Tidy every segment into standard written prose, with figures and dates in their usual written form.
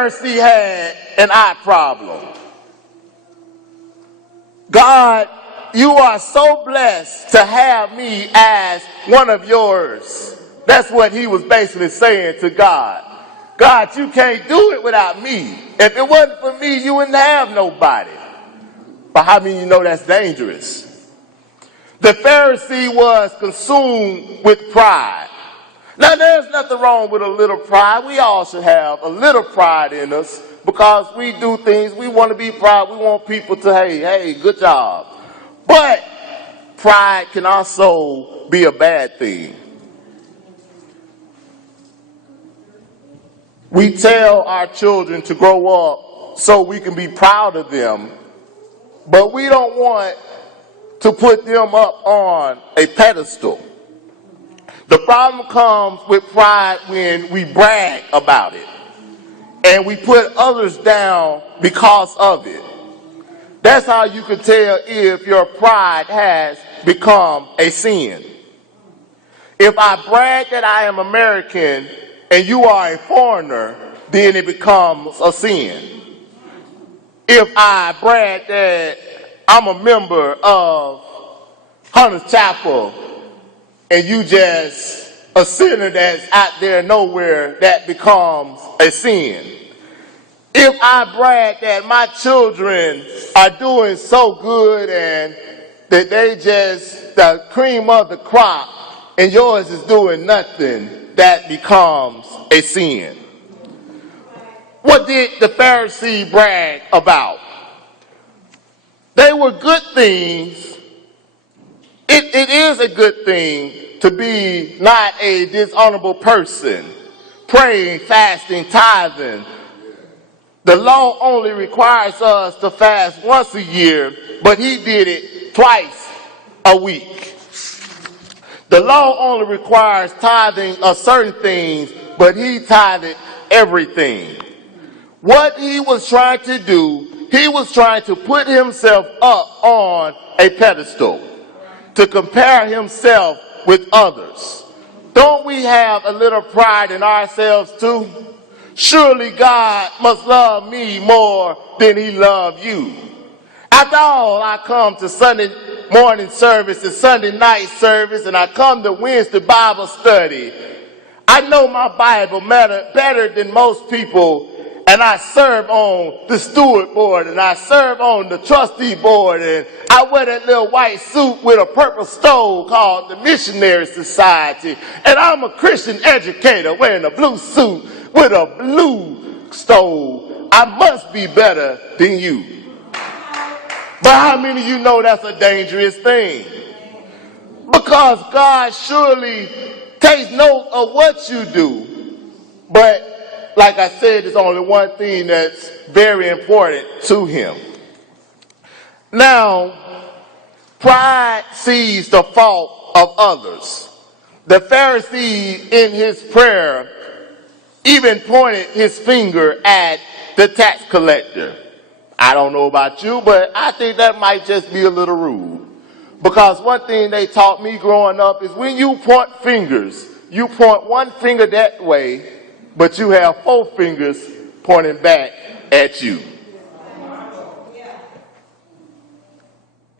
Pharisee had an eye problem. God, you are so blessed to have me as one of yours. That's what he was basically saying to God. God, you can't do it without me. If it wasn't for me, you wouldn't have nobody. But how many of you know that's dangerous? The Pharisee was consumed with pride. Now, there's nothing wrong with a little pride. We all should have a little pride in us because we do things. We want to be proud. We want people to, hey, good job. But pride can also be a bad thing. We tell our children to grow up so we can be proud of them, but we don't want to put them up on a pedestal. The problem comes with pride when we brag about it and we put others down because of it. That's how you can tell if your pride has become a sin. If I brag that I am American and you are a foreigner, then it becomes a sin. If I brag that I'm a member of Hunter's Chapel and you just a sinner that's out there nowhere, that becomes a sin. If I brag that my children are doing so good and that they just the cream of the crop and yours is doing nothing, that becomes a sin. What did the Pharisee brag about? They were good things. It is a good thing to be not a dishonorable person, praying, fasting, tithing. The law only requires us to fast once a year, but he did it twice a week. The law only requires tithing of certain things, but he tithed everything. What he was trying to do, he was trying to put himself up on a pedestal, to compare himself with others. Don't we have a little pride in ourselves too? Surely God must love me more than he loved you. After all, I come to Sunday morning service and Sunday night service, and I come to Wednesday Bible study. I know my Bible better than most people, and I serve on the steward board, and I serve on the trustee board, and I wear that little white suit with a purple stole called the Missionary Society, and I'm a Christian educator wearing a blue suit with a blue stole. I must be better than you. But how many of you know that's a dangerous thing? Because God surely takes note of what you do. But like I said, there's only one thing that's very important to him. Now, pride sees the fault of others. The Pharisee in his prayer even pointed his finger at the tax collector. I don't know about you, but I think that might just be a little rude. Because one thing they taught me growing up is when you point fingers, you point one finger that way, but you have four fingers pointing back at you.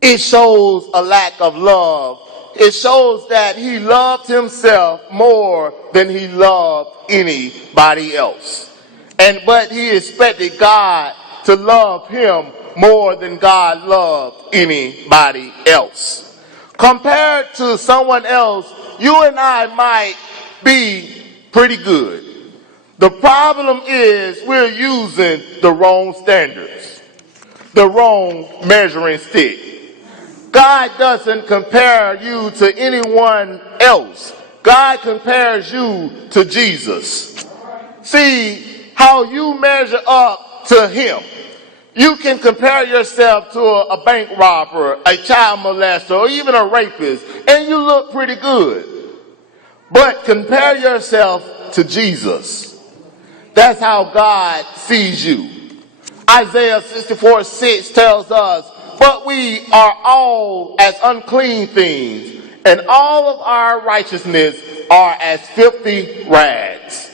It shows a lack of love. It shows that he loved himself more than he loved anybody else. But he expected God to love him more than God loved anybody else. Compared to someone else, you and I might be pretty good. The problem is we're using the wrong standards, the wrong measuring stick. God doesn't compare you to anyone else. God compares you to Jesus. See how you measure up to him. You can compare yourself to a bank robber, a child molester, or even a rapist, and you look pretty good. But compare yourself to Jesus. That's how God sees you. Isaiah 64:6 tells us, "But we are all as unclean things, and all of our righteousness are as filthy rags.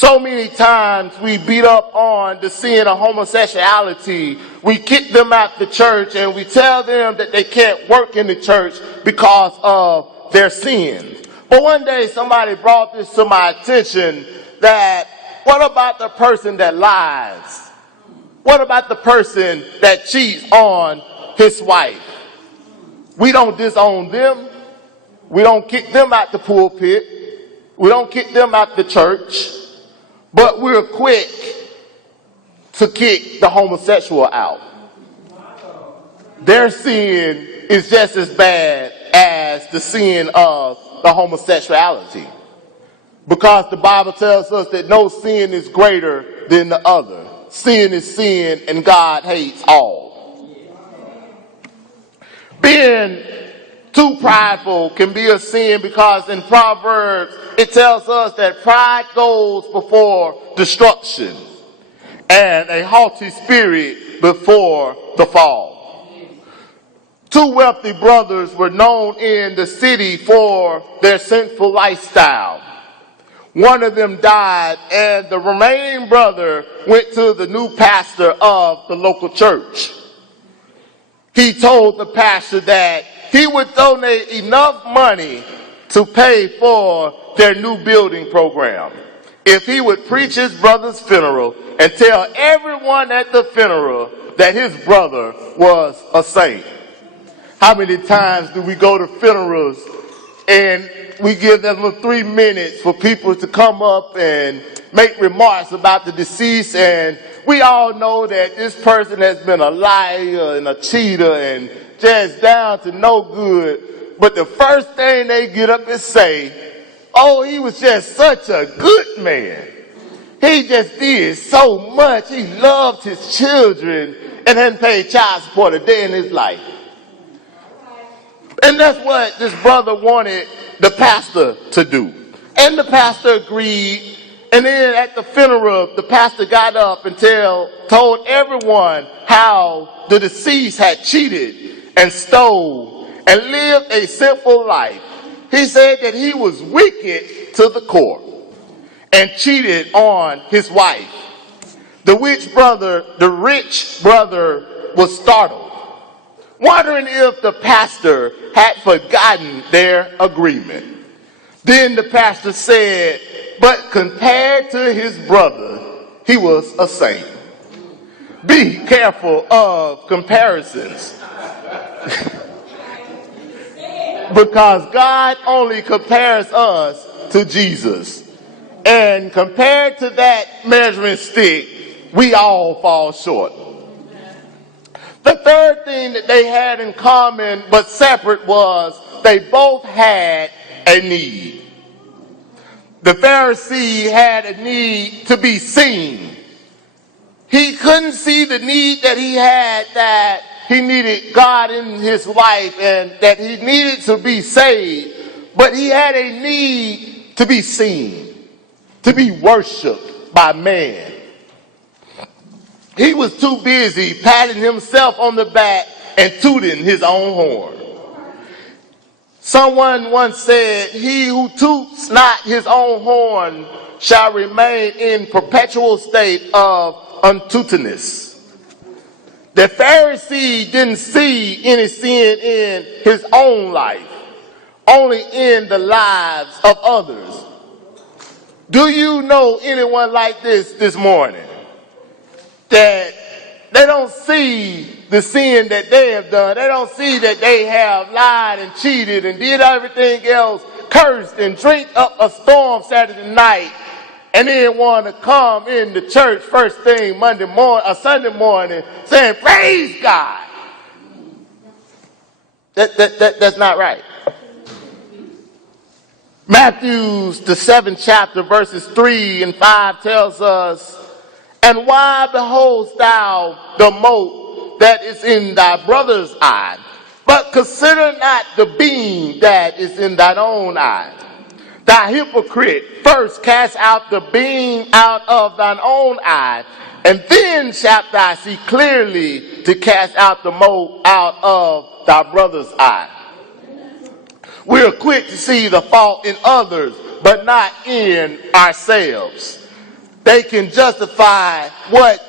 So many times we beat up on the sin of homosexuality. We kick them out the church and we tell them that they can't work in the church because of their sins. But one day somebody brought this to my attention that what about the person that lies? What about the person that cheats on his wife? We don't disown them. We don't kick them out the pulpit. We don't kick them out the church. But we're quick to kick the homosexual out. Their sin is just as bad as the sin of the homosexuality. Because the Bible tells us that no sin is greater than the other. Sin is sin, and God hates all. Being too prideful can be a sin because in Proverbs it tells us that pride goes before destruction and a haughty spirit before the fall. Two wealthy brothers were known in the city for their sinful lifestyle. One of them died, and the remaining brother went to the new pastor of the local church. He told the pastor that he would donate enough money to pay for their new building program if he would preach his brother's funeral and tell everyone at the funeral that his brother was a saint. How many times do we go to funerals and we give them 3 minutes for people to come up and make remarks about the deceased, and we all know that this person has been a liar and a cheater and just down to no good. But the first thing they get up and say, oh, he was just such a good man. He just did so much. He loved his children and hadn't paid child support a day in his life. And that's what this brother wanted the pastor to do. And the pastor agreed. And then at the funeral, the pastor got up and told everyone how the deceased had cheated and stole and lived a sinful life. He said that he was wicked to the core and cheated on his wife. The rich brother was startled, wondering if the pastor had forgotten their agreement. Then the pastor said, but compared to his brother, he was a saint. Be careful of comparisons. Because God only compares us to Jesus. And compared to that measuring stick, we all fall short. The third thing that they had in common but separate was they both had a need. The Pharisee had a need to be seen. He couldn't see the need that he had, that he needed God in his life and that he needed to be saved. But he had a need to be seen, to be worshiped by man. He was too busy patting himself on the back and tooting his own horn. Someone once said, he who toots not his own horn shall remain in perpetual state of untootedness. The Pharisee didn't see any sin in his own life, only in the lives of others. Do you know anyone like this morning? That they don't see the sin that they have done. They don't see that they have lied and cheated and did everything else, cursed and drink up a storm Saturday night, and then want to come in the church first thing Monday morning or Sunday morning saying, praise God. That's not right. Matthew, the 7th chapter, verses 3 and 5 tells us, and why beholdest thou the mote that is in thy brother's eye, but consider not the beam that is in thine own eye? Thou hypocrite, first cast out the beam out of thine own eye, and then shalt thou see clearly to cast out the mote out of thy brother's eye. We are quick to see the fault in others, but not in ourselves. they can justify what